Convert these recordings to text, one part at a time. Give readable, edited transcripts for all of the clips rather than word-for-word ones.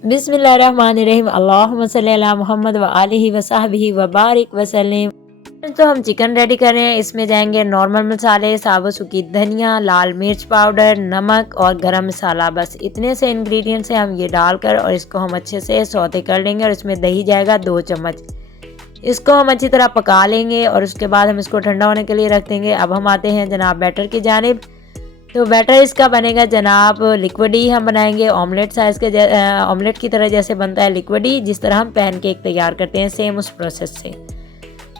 बिस्मिल्लाहिर्रहमानिर्रहीम अल्लाहुम्मा सल्ली अला मुहम्मद व आलिहि व सहबिहि व बारिक वसल्लम। तो हम चिकन रेडी कर रहे हैं। इसमें जाएंगे नॉर्मल मसाले, साबुत सूखी धनिया, लाल मिर्च पाउडर, नमक और गरम मसाला। बस इतने से इंग्रेडिएंट्स हैं। हम ये डालकर और इसको हम अच्छे से सौते कर लेंगे और इसमें दही जाएगा 2 चम्मच। इसको हम अच्छी तरह पका लेंगे और उसके बाद हम इसको ठंडा होने के लिए रख देंगे। अब हम आते हैं जनाब बैटर की जानिब। तो बैटर इसका बनेगा जनाब लिक्विड ही हम बनाएंगे, ऑमलेट साइज़ के ऑमलेट की तरह जैसे बनता है लिक्विड ही, जिस तरह हम पैनकेक तैयार करते हैं सेम उस प्रोसेस से।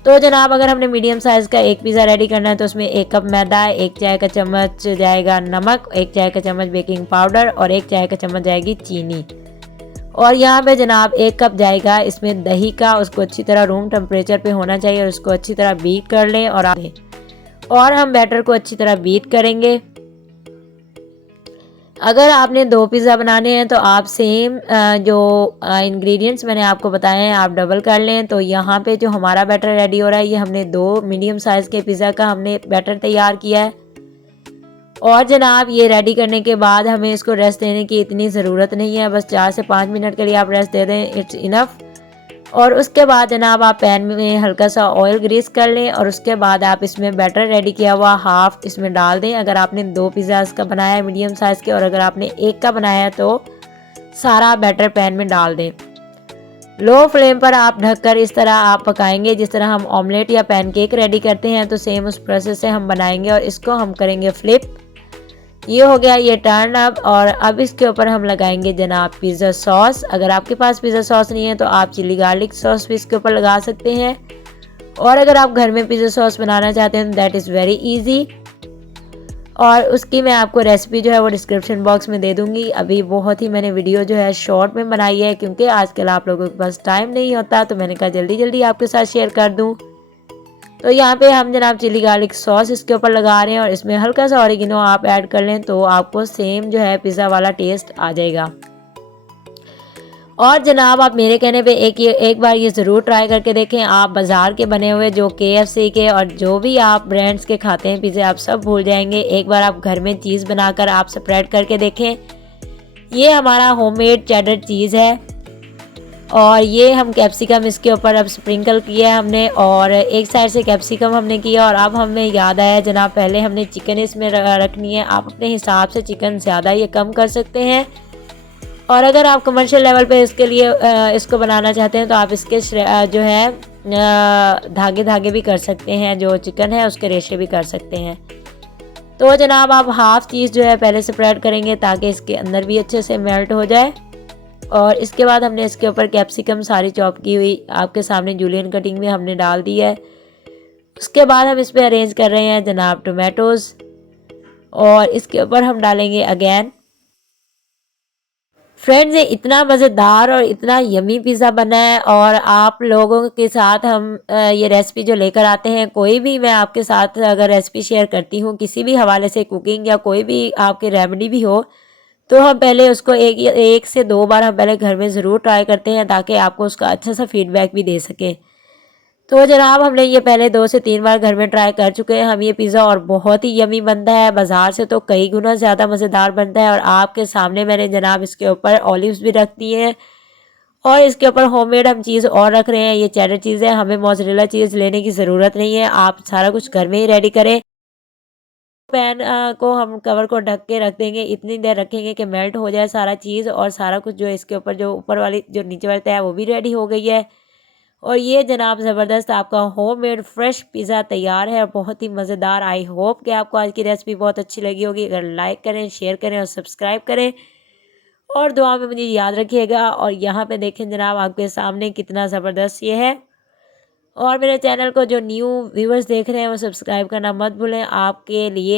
तो जनाब अगर हमने मीडियम साइज़ का एक पिज़्ज़ा रेडी करना है तो उसमें 1 कप मैदा, 1 चाय का चम्मच जाएगा नमक, 1 चाय का चम्मच बेकिंग पाउडर और 1 चाय का चम्मच जाएगी चीनी। और यहाँ पे जनाब 1 कप जाएगा इसमें दही का। उसको अच्छी तरह रूम टेम्परेचर पे होना चाहिए और उसको अच्छी तरह बीट कर लें। और हम बैटर को अच्छी तरह बीट करेंगे। अगर आपने 2 पिज़्ज़ा बनाने हैं तो आप सेम जो इंग्रेडिएंट्स मैंने आपको बताए हैं आप डबल कर लें। तो यहाँ पे जो हमारा बैटर रेडी हो रहा है, ये हमने 2 मीडियम साइज़ के पिज़्ज़ा का हमने बैटर तैयार किया है। और जनाब ये रेडी करने के बाद हमें इसको रेस्ट देने की इतनी ज़रूरत नहीं है, बस 4 से 5 मिनट के लिए आप रेस्ट दे दें, इट्स इनफ। और उसके बाद जनाब आप पैन में हल्का सा ऑयल ग्रीस कर लें और उसके बाद आप इसमें बैटर रेडी किया हुआ हाफ इसमें डाल दें। अगर आपने 2 पिज़्ज़ाज़ का बनाया है मीडियम साइज़ के और अगर आपने 1 का बनाया है तो सारा बैटर पैन में डाल दें। लो फ्लेम पर आप ढककर इस तरह आप पकाएंगे जिस तरह हम ऑमलेट या पैनकेक रेडी करते हैं, तो सेम उस प्रोसेस से हम बनाएंगे। और इसको हम करेंगे फ्लिप। ये हो गया ये टर्न अप। और अब इसके ऊपर हम लगाएंगे जनाब पिज़्ज़ा सॉस। अगर आपके पास पिज़्ज़ा सॉस नहीं है तो आप चिली गार्लिक सॉस भी इसके ऊपर लगा सकते हैं। और अगर आप घर में पिज़्ज़ा सॉस बनाना चाहते हैं दैट इज़ वेरी इजी। और उसकी मैं आपको रेसिपी जो है वो डिस्क्रिप्शन बॉक्स में दे दूंगी। अभी बहुत ही मैंने वीडियो जो है शॉर्ट में बनाई है क्योंकि आजकल आप लोगों के पास टाइम नहीं होता, तो मैंने कहा जल्दी जल्दी आपके साथ शेयर कर दूँ। तो यहाँ पे हम जनाब चिली गार्लिक सॉस इसके ऊपर लगा रहे हैं और इसमें हल्का सा ऑरिगेनो आप ऐड कर लें तो आपको सेम जो है पिज़्ज़ा वाला टेस्ट आ जाएगा। और जनाब आप मेरे कहने पे एक बार ये ज़रूर ट्राई करके देखें। आप बाज़ार के बने हुए जो KFC के और जो भी आप ब्रांड्स के खाते हैं पिज़्ज़ा आप सब भूल जाएंगे। एक बार आप घर में चीज़ बनाकर आप स्प्रेड करके देखें। ये हमारा होममेड चेडर चीज़ है और ये हम कैप्सिकम इसके ऊपर अब स्प्रिंकल किया है हमने और एक साइड से कैप्सिकम हमने किया। और अब हमें याद आया जनाब पहले हमने चिकन इसमें रखनी है। आप अपने हिसाब से चिकन ज़्यादा या कम कर सकते हैं। और अगर आप कमर्शियल लेवल पे इसके लिए इसको बनाना चाहते हैं तो आप इसके जो है धागे धागे भी कर सकते हैं, जो चिकन है उसके रेशे भी कर सकते हैं। तो जनाब आप हाफ़ चीज़ जो है पहले स्प्रेड करेंगे ताकि इसके अंदर भी अच्छे से मेल्ट हो जाए। और इसके बाद हमने इसके ऊपर कैप्सिकम सारी चॉप की हुई आपके सामने जूलियन कटिंग में हमने डाल दी है। उसके बाद हम इस पर अरेंज कर रहे हैं जनाब टोमेटोज़ और इसके ऊपर हम डालेंगे अगेन। फ्रेंड्स ये इतना मज़ेदार और इतना यमी पिज़्ज़ा बना है। और आप लोगों के साथ हम ये रेसिपी जो लेकर आते हैं, कोई भी मैं आपके साथ अगर रेसिपी शेयर करती हूँ किसी भी हवाले से, कुकिंग या कोई भी आपकी रेमेडी भी हो, तो हम पहले उसको एक से 2 बार हम पहले घर में ज़रूर ट्राई करते हैं ताकि आपको उसका अच्छा सा फीडबैक भी दे सकें। तो जनाब हमने ये पहले 2 से 3 बार घर में ट्राई कर चुके हैं हम ये पिज़्ज़ा और बहुत ही यमी बनता है। बाज़ार से तो कई गुना ज़्यादा मज़ेदार बनता है। और आपके सामने मैंने जनाब इसके ऊपर ऑलिव्स भी रख दी हैं और इसके ऊपर होममेड हम चीज़ और रख रहे हैं। ये चेडर चीज़ है, हमें मोज़रेला चीज़ लेने की ज़रूरत नहीं है। आप सारा कुछ घर में ही रेडी करें। पैन को हम कवर को ढक के रख देंगे, इतनी देर रखेंगे कि मेल्ट हो जाए सारा चीज़ और सारा कुछ जो इसके ऊपर जो ऊपर वाली जो नीचे वाली तय है वो भी रेडी हो गई है। और ये जनाब ज़बरदस्त आपका होममेड फ्रेश पिज़्ज़ा तैयार है और बहुत ही मज़ेदार। आई होप कि आपको आज की रेसिपी बहुत अच्छी लगी होगी। अगर लाइक करें, शेयर करें और सब्सक्राइब करें और दुआ में मुझे याद रखिएगा। और यहाँ पे देखें जनाब आपके सामने कितना ज़बरदस्त ये है। और मेरे चैनल को जो न्यू व्यूअर्स देख रहे हैं वो सब्सक्राइब करना मत भूलें। आपके लिए